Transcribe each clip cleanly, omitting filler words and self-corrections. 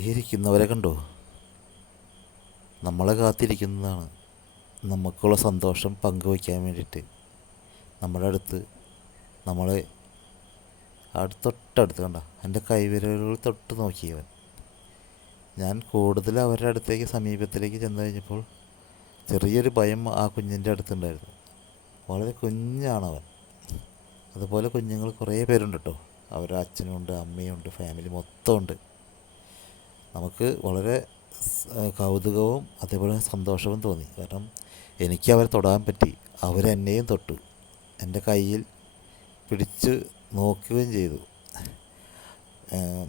ഈ ഇരിക്കുന്നവരെ കണ്ടോ? നമ്മളെ കാത്തിരിക്കുന്നതാണ് നമുക്കുള്ള സന്തോഷം പങ്കുവയ്ക്കാൻ വേണ്ടിയിട്ട്. നമ്മുടെ അടുത്ത് നമ്മളെ തൊട്ടടുത്ത് കണ്ട എൻ്റെ കൈവിരലുകൾ തൊട്ട് നോക്കിയവൻ. ഞാൻ കൂടുതൽ അവരുടെ അടുത്തേക്ക് സമീപത്തിലേക്ക് ചെന്ന് കഴിഞ്ഞപ്പോൾ ചെറിയൊരു ഭയം ആ കുഞ്ഞിൻ്റെ അടുത്തുണ്ടായിരുന്നു. വളരെ കുഞ്ഞാണവൻ. അതുപോലെ കുഞ്ഞുങ്ങൾ കുറേ പേരുണ്ട് കേട്ടോ. അവരുടെ അച്ഛനുമുണ്ട്, അമ്മയുണ്ട്, ഫാമിലി മൊത്തമുണ്ട്. നമുക്ക് വളരെ കൗതുകവും അതേപോലെ സന്തോഷവും തോന്നി. കാരണം എനിക്ക് അവരെ തൊടാൻ പറ്റി, അവരെന്നെയും തൊട്ടു, എൻ്റെ കയ്യിൽ പിടിച്ച് നോക്കുകയും ചെയ്തു.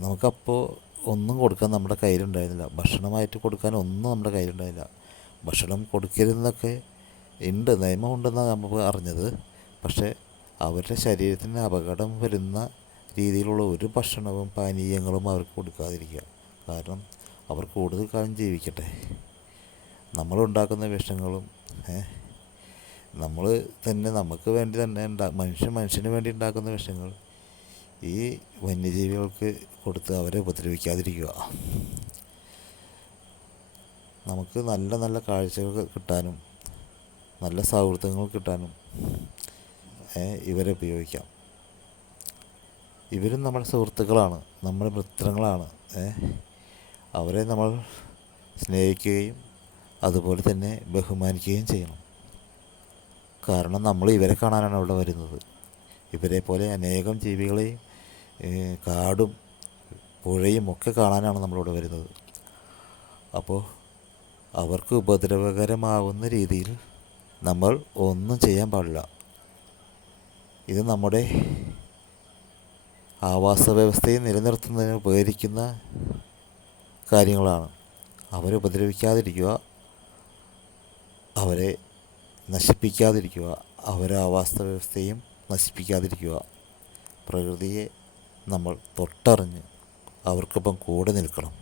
നമുക്കപ്പോൾ ഒന്നും കൊടുക്കാൻ നമ്മുടെ കയ്യിലുണ്ടായിരുന്നില്ല. ഭക്ഷണമായിട്ട് കൊടുക്കാൻ ഒന്നും നമ്മുടെ കയ്യിലുണ്ടായില്ല. ഭക്ഷണം കൊടുക്കരുതെന്നൊക്കെ ഉണ്ട്, നിയമമുണ്ടെന്നാണ് നമ്മൾ അറിഞ്ഞത്. പക്ഷേ അവരുടെ ശരീരത്തിന് അപകടം വരുന്ന രീതിയിലുള്ള ഒരു ഭക്ഷണവും പാനീയങ്ങളും അവർക്ക് കൊടുക്കാതിരിക്കുക. കാരണം അവർ കൂടുതൽ കാലം ജീവിക്കട്ടെ. നമ്മളുണ്ടാക്കുന്ന വിഷങ്ങളും നമ്മൾ തന്നെ നമുക്ക് വേണ്ടി തന്നെ മനുഷ്യന് വേണ്ടി ഉണ്ടാക്കുന്ന വിഷങ്ങൾ ഈ വന്യജീവികൾക്ക് കൊടുത്ത് അവരെ ഉപദ്രവിക്കാതിരിക്കുക. നമുക്ക് നല്ല നല്ല കാഴ്ചകൾ കിട്ടാനും നല്ല സൗഹൃദങ്ങൾ കിട്ടാനും ഇവരെ ഉപയോഗിക്കാം. ഇവരും നമ്മുടെ സുഹൃത്തുക്കളാണ്, നമ്മുടെ മിത്രങ്ങളാണ്. അവരെ നമ്മൾ സ്നേഹിക്കുകയും അതുപോലെ തന്നെ ബഹുമാനിക്കുകയും ചെയ്യണം. കാരണം നമ്മൾ ഇവരെ കാണാനാണ് അവിടെ വരുന്നത്. ഇവരെ പോലെ അനേകം ജീവികളെയും കാടും പുഴയും ഒക്കെ കാണാനാണ് നമ്മളിവിടെ വരുന്നത്. അപ്പോൾ അവർക്ക് ഉപദ്രവകരമാവുന്ന രീതിയിൽ നമ്മൾ ഒന്നും ചെയ്യാൻ പാടില്ല. ഇത് നമ്മുടെ ആവാസ വ്യവസ്ഥയെ നിലനിർത്തുന്നതിന് ഉപകരിക്കുന്ന കാര്യങ്ങളാണ്. അവരെ ഉപദ്രവിക്കാതിരിക്കുക, അവരെ നശിപ്പിക്കാതിരിക്കുക, അവരെ ആവാസ വ്യവസ്ഥയും നശിപ്പിക്കാതിരിക്കുക. പ്രകൃതിയെ നമ്മൾ തൊട്ടറിഞ്ഞ് അവർക്കൊപ്പം കൂടെ നിൽക്കണം.